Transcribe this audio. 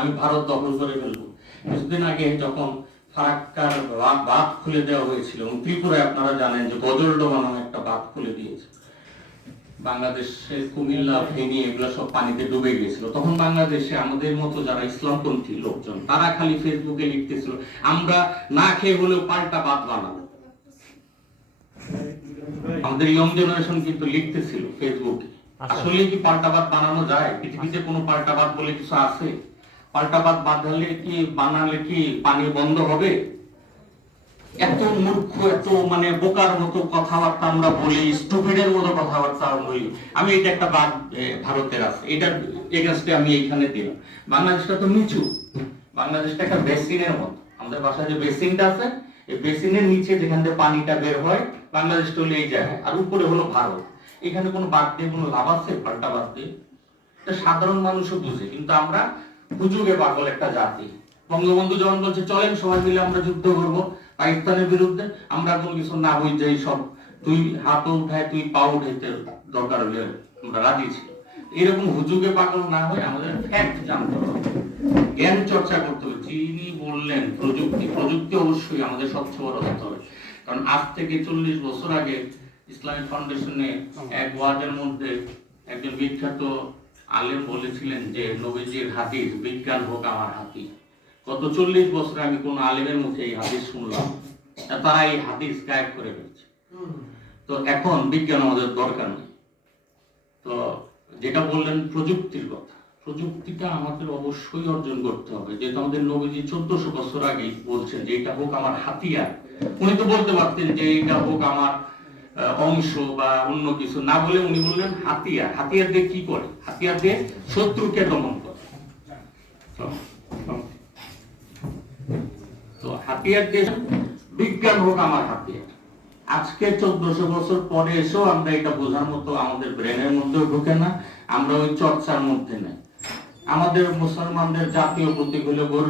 আমি ভারত দখল করে ফেলব। কিছুদিন আগে যখন ফারাক্কার খুলে দেওয়া হয়েছিল ত্রিপুরায় আপনারা জানেন যে নামে একটা খুলে দিয়েছে। বাংলাদেশের কুমিল্লা, ফেনী, এগুলো সব পানিতে ডুবে গিয়েছিল। তখন বাংলাদেশে আমাদের মতো যারা ইসলামপন্থী লোকজন, তারা খালি ফেসবুকে লিখতেছিল, আমরা না খেয়ে হলেও পাল্টা বাদ বানাবো। আমাদের ইয়ং জেনারেশন কিন্তু লিখতেছিল ফেসবুকে। আসলে কি পাল্টাবাদ বানানো যায়? পৃথিবীতে কোনো পাল্টাবাদ বলে কিছু আছে? পাল্টাবাদ বাঁধালে কি, বানালে কি পানি বন্ধ হবে? এত মূর্খ, এত মানে বোকার মতো কথাবার্তা আমরা বলি, স্টুপিডের মতো কথাবার্তা আমরা বলি। আমি এটা একটা বাদ ভারতের আছে। এটা এগেনস্টে আমি এইখানে দিলাম। বাংলাদেশটা তো নিচু। বাংলাদেশটা একটা বেসিনের মতো। আমাদের বাসায় যে বেসিনটা আছে, এই বেসিনের নিচে যেখান থেকে পানিটা বের হয় বাংলাদেশটা হলো এই জায়গায় আর উপরে হলো ভারত। এখানে কোনো বাদ দিয়ে, কোনো লাভ আছে, পাল্টা বাদ দিয়ে? সাধারণ মানুষও বুঝে, কিন্তু আমরা হুজুগে পাগল একটা জাতি। বঙ্গবন্ধু যখন বলছে, চলেন সবাই মিলে আমরা যুদ্ধ করব পাকিস্তানের বিরুদ্ধে, আমরা কোনো কিছু না বুঝ যাই সব, তুই হাত উঠায়, তুই পা উঠাইতে দরকার হলে আমরা রাজি ছিল এরকম হুজুগে পাগল না হয়ে আমাদের ফ্যাক্ট জানতে হবে। জ্ঞান চর্চা করতে হবে। যিনি বললেন, প্রযুক্তি প্রযুক্তি অবশ্যই আমাদের সবচেয়ে বড় হতে হবে। কারণ আজ থেকে চল্লিশ বছর আগে ইসলামিক ফাউন্ডেশনে এক ওয়ার্ডের মধ্যে একজন বিখ্যাত আলেম বলেছিলেন যে, নবীজির হাদিস বিজ্ঞান হোক আমার হাতি গত চল্লিশ বছর আমি কোন আলেমের মুখে এই হাদিস শুনলাম তারা এই হাদিস গায়েব করে ফেলছে। তো এখন বিজ্ঞান আমাদের দরকার নেই। তো যেটা বললেন প্রযুক্তির কথা। প্রযুক্তিটা আমাদের অবশ্যই অর্জন করতে হবে। যেহেতু আমাদের নবীজি চোদ্দশো বছর আগে বলছেন যে, এটা হোক আমার হাতিয়ার। উনি তো বলতে পারতেন যে, এটা হোক আমার অংশ বা অন্য কিছু না বলে উনি বললেন হাতিয়ার। হাতিয়ার দিয়ে কি করে? হাতিয়ার দিয়ে শত্রুকে দমন করে। তো- হাতিয়ার দিয়ে বিজ্ঞান হোক আমার হাতিয়ার। আজকে চোদ্দশো বছর পরে এসেও আমরা এটা বোঝার মতো আমাদের ব্রেনের মধ্যেও ঢুকে না, আমরা ওই চর্চার মধ্যে নেই। আমাদের মুসলমানদের জাতীয় প্রতীক হলো